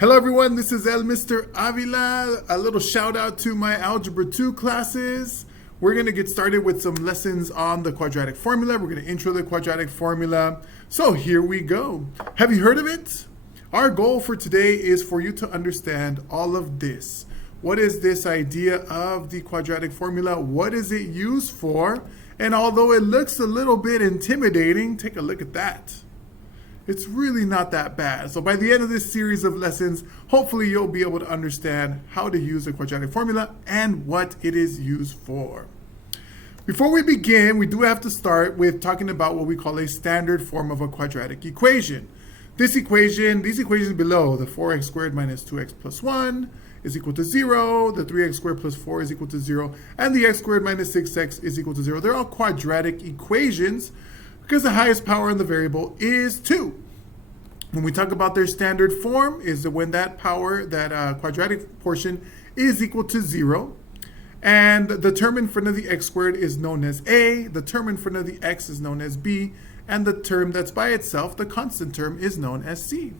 Hello everyone, this is Mr. Avila. A little shout out to my Algebra 2 classes. We're going to get started with some lessons on the quadratic formula. We're going to intro the quadratic formula. So here we go. Have you heard of it? Our goal for today is for you to understand all of this. What is this idea of the quadratic formula? What is it used for? And although it looks a little bit intimidating, take a look at that. It's really not that bad. So by the end of this series of lessons, hopefully you'll be able to understand how to use the quadratic formula and what it is used for. Before we begin, we do have to start with talking about what we call a standard form of a quadratic equation. These equations below, the 4x squared minus 2x plus 1 is equal to 0, the 3x squared plus 4 is equal to 0, and the x squared minus 6x is equal to 0. They're all quadratic equations because the highest power in the variable is 2. When we talk about their standard form is when that power, that quadratic portion is equal to 0. And the term in front of the x squared is known as a, the term in front of the x is known as b, and the term that's by itself, the constant term, is known as c.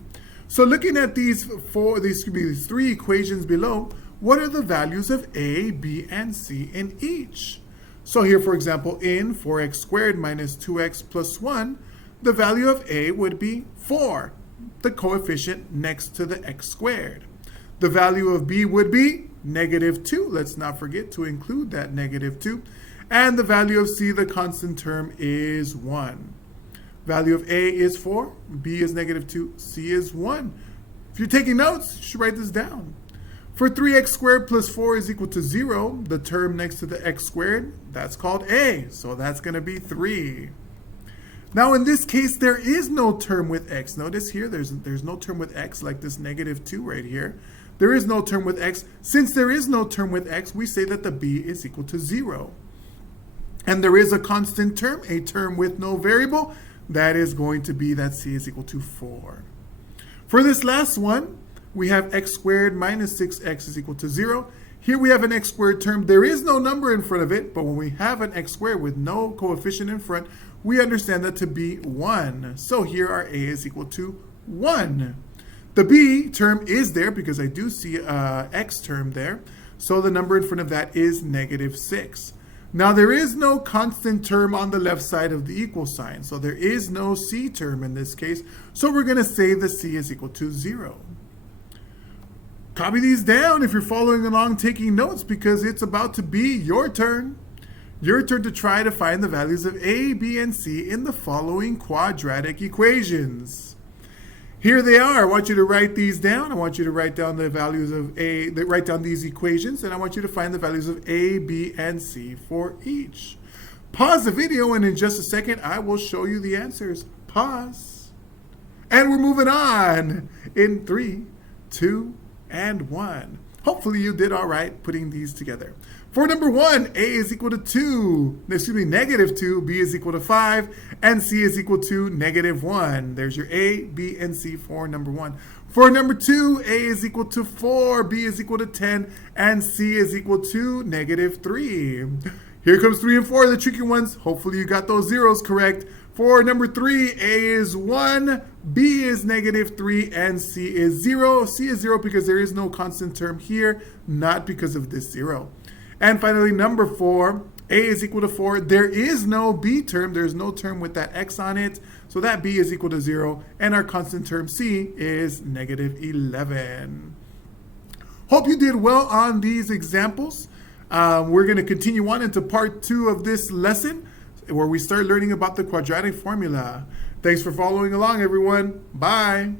So looking at these three equations below, what are the values of a, b, and c in each? So here, for example, in 4x squared minus 2x plus 1, the value of a would be 4, the coefficient next to the x squared. The value of b would be negative 2. Let's not forget to include that negative 2. And the value of c, the constant term, is 1. Value of a is 4, b is negative 2, c is 1. If you're taking notes, you should write this down. For 3x squared plus 4 is equal to 0, the term next to the x squared, that's called a. So that's going to be 3. Now in this case, there is no term with x. Notice here, there's no term with x like this negative 2 right here. There is no term with x. Since there is no term with x, we say that the b is equal to 0. And there is a constant term, a term with no variable. That is going to be that c is equal to 4. For this last one, we have x squared minus 6x is equal to 0. Here we have an x squared term. There is no number in front of it, but when we have an x squared with no coefficient in front, we understand that to be 1. So here our a is equal to 1. The b term is there because I do see an x term there. So the number in front of that is negative 6. Now there is no constant term on the left side of the equal sign. So there is no c term in this case. So we're going to say the c is equal to 0. Copy these down if you're following along taking notes because it's about to be your turn. Your turn to try to find the values of a, b, and c in the following quadratic equations. Here they are. I want you to write these down. I want you to write down the values of a, write down these equations, and I want you to find the values of a, b, and c for each. Pause the video, and in just a second, I will show you the answers. Pause. And we're moving on in 3, 2, and 1. Hopefully you did all right putting these together. For number 1, a is equal to negative 2, b is equal to 5, and c is equal to negative 1. There's your a, b, and c for number 1. For number 2, a is equal to 4, b is equal to 10, and c is equal to negative 3. Here comes 3 and 4, the tricky ones. Hopefully you got those zeros correct. For number 3, a is 1, b is negative 3, and c is 0. C is 0 because there is no constant term here, not because of this 0. And finally, number 4, a is equal to 4. There is no b term. There's no term with that x on it. So that b is equal to 0. And our constant term c is negative 11. Hope you did well on these examples. We're going to continue on into part 2 of this lesson where we start learning about the quadratic formula. Thanks for following along, everyone. Bye.